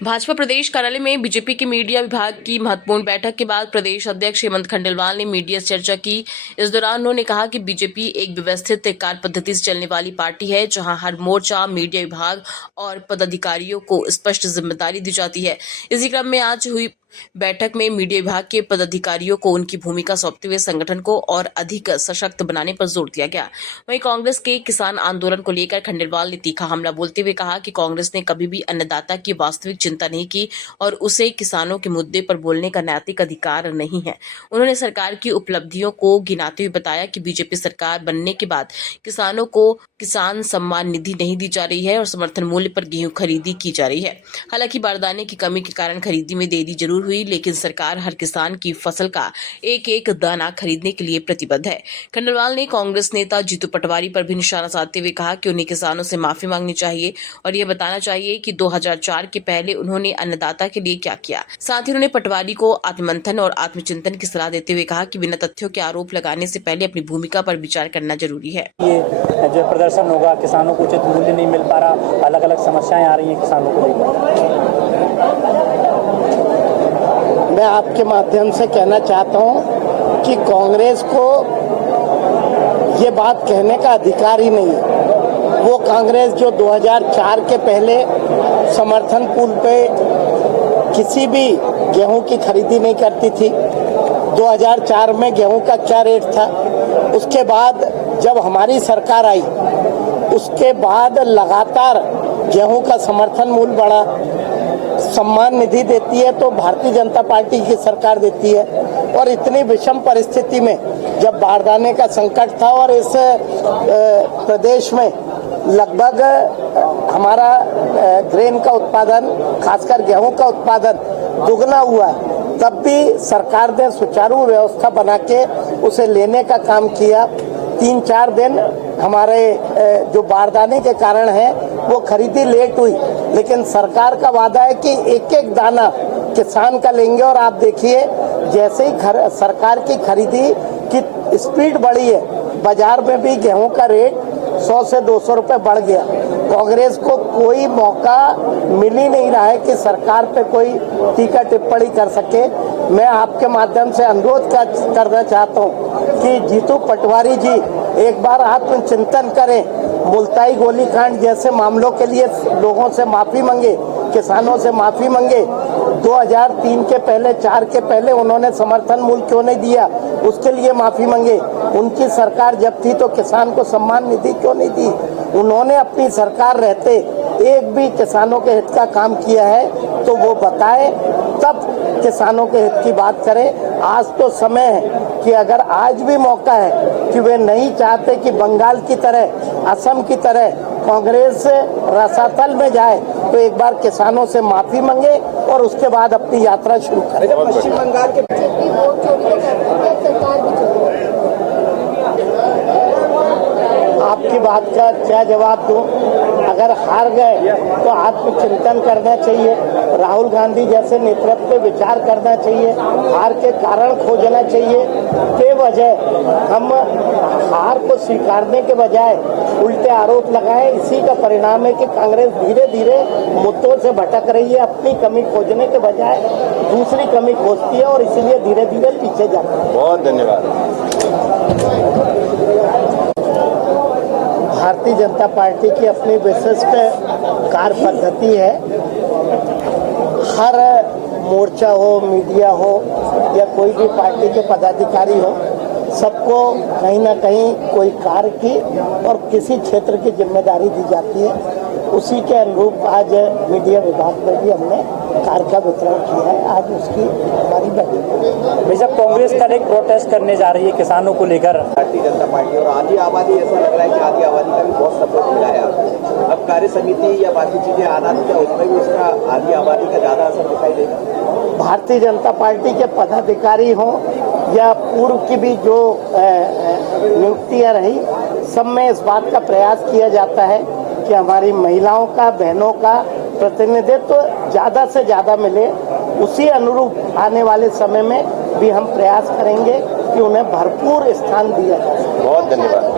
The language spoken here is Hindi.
भाजपा प्रदेश कार्यालय में बीजेपी के मीडिया विभाग की महत्वपूर्ण बैठक के बाद प्रदेश अध्यक्ष हेमंत खंडेलवाल ने मीडिया से चर्चा की। इस दौरान उन्होंने कहा कि बीजेपी एक व्यवस्थित कार्य पद्धति से चलने वाली पार्टी है, जहां हर मोर्चा, मीडिया विभाग और पदाधिकारियों को स्पष्ट जिम्मेदारी दी जाती है। इसी क्रम में आज हुई बैठक में मीडिया विभाग के पदाधिकारियों को उनकी भूमिका सौंपते हुए संगठन को और अधिक सशक्त बनाने पर जोर दिया गया। वहीं कांग्रेस के किसान आंदोलन को लेकर खंडेलवाल ने तीखा हमला बोलते हुए कहा कि कांग्रेस ने कभी भी अन्नदाता की वास्तविक चिंता नहीं की और उसे किसानों के मुद्दे पर बोलने का नैतिक अधिकार नहीं है। उन्होंने सरकार की उपलब्धियों को गिनाते हुए बताया कि बीजेपी सरकार बनने के बाद किसानों को किसान सम्मान निधि नहीं दी जा रही है और समर्थन मूल्य पर गेहूं खरीदी की जा रही है। हालांकि बारदाने की कमी के कारण खरीदी में देरी जरूर हुई, लेकिन सरकार हर किसान की फसल का एक एक दाना खरीदने के लिए प्रतिबद्ध है। खंडेलवाल ने कांग्रेस नेता जीतू पटवारी पर भी निशाना साधते हुए कहा कि उन्हें किसानों से माफी मांगनी चाहिए और यह बताना चाहिए कि 2004 के पहले उन्होंने अन्नदाता के लिए क्या किया। साथ ही उन्होंने पटवारी को आत्ममंथन और आत्मचिंतन की सलाह देते हुए कहा कि बिना तथ्यों के आरोप लगाने से पहले अपनी भूमिका पर विचार करना जरूरी है। ये जो प्रदर्शन होगा, किसानों को उचित मूल्य नहीं मिल पा रहा, अलग अलग समस्याएं आ रही हैं किसानों को लेकर। मैं आपके माध्यम से कहना चाहता हूं कि कांग्रेस को ये बात कहने का अधिकार ही नहीं है। वो कांग्रेस जो 2004 के पहले समर्थन मूल्य पे किसी भी गेहूं की खरीदी नहीं करती थी। 2004 में गेहूं का क्या रेट था, उसके बाद जब हमारी सरकार आई उसके बाद लगातार गेहूं का समर्थन मूल्य बढ़ा। सम्मान निधि देती है तो भारतीय जनता पार्टी की सरकार देती है, और इतनी विषम परिस्थिति में जब बारदाने का संकट था और इस प्रदेश में लगभग हमारा ग्रेन का उत्पादन, खासकर गेहूं का उत्पादन दुगना हुआ है, तब भी सरकार ने सुचारू व्यवस्था बना के उसे लेने का काम किया। 3-4 दिन हमारे जो बारदाने के कारण है वो खरीदी लेट हुई, लेकिन सरकार का वादा है कि एक एक दाना किसान का लेंगे। और आप देखिए जैसे ही सरकार की खरीदी की स्पीड बढ़ी है, बाजार में भी गेहूं का रेट 100 से 200 रुपए बढ़ गया। कांग्रेस को कोई मौका मिल ही नहीं रहा है कि सरकार पे कोई टीका टिप्पणी कर सके। मैं आपके माध्यम से अनुरोध करना चाहता हूं कि जीतू पटवारी जी एक बार आत्मचिंतन करें, मुल्ताई गोलीकांड जैसे मामलों के लिए लोगों से माफी मांगे, किसानों से माफी मांगे। 2003 के पहले, 4 के पहले उन्होंने समर्थन मूल्य क्यों नहीं दिया, उसके लिए माफी मांगे। उनकी सरकार जब थी तो किसान को सम्मान निधि क्यों नहीं दी। उन्होंने अपनी सरकार रहते एक भी किसानों के हित का काम किया है तो वो बताए, तब किसानों के हित की बात करें। आज तो समय है कि अगर आज भी मौका है कि वे नहीं चाहते कि बंगाल की तरह, असम की तरह कांग्रेस रसातल में जाए, तो एक बार किसानों से माफी मांगे और उसके बाद अपनी यात्रा शुरू करें। पश्चिम बंगाल के आपकी बात का क्या जवाब दूं? अगर हार गए तो आत्मचिंतन करना चाहिए, राहुल गांधी जैसे नेतृत्व पे विचार करना चाहिए, हार के कारण खोजना चाहिए। बेवजह हम हार को स्वीकारने के बजाय उल्टे आरोप लगाएं, इसी का परिणाम है कि कांग्रेस धीरे धीरे मुद्दों से भटक रही है। अपनी कमी खोजने के बजाय दूसरी कमी खोजती है और इसीलिए धीरे धीरे पीछे जाती है। बहुत धन्यवाद। भारतीय जनता पार्टी की अपनी विशिष्ट कार्य पद्धति है। हर मोर्चा हो, मीडिया हो या कोई भी पार्टी के पदाधिकारी हो, सबको कहीं ना कहीं कोई कार्य की और किसी क्षेत्र की जिम्मेदारी दी जाती है। उसी के अनुरूप आज मीडिया विभाग में भी हमने कार्य का वितरण किया है। आज उसकी हमारी बैठक भाई साहब, कांग्रेस कल एक प्रोटेस्ट करने जा रही है किसानों को लेकर। भारतीय जनता पार्टी और आधी आबादी, ऐसा लग रहा है कि आधी आबादी का भी बहुत सपोर्ट मिला है आपको। अब कार्य समिति या बाकी चीजें आना तो क्या उसमें भी उसका आधी आबादी का ज्यादा असर दिखाई देगा? भारतीय जनता पार्टी के पदाधिकारी हों या पूर्व की भी जो नियुक्तियां रही, सब में इस बात का प्रयास किया जाता है कि हमारी महिलाओं का, बहनों का प्रतिनिधित्व ज़्यादा से ज़्यादा मिले। उसी अनुरूप आने वाले समय में भी हम प्रयास करेंगे कि उन्हें भरपूर स्थान दिया जाए। बहुत धन्यवाद।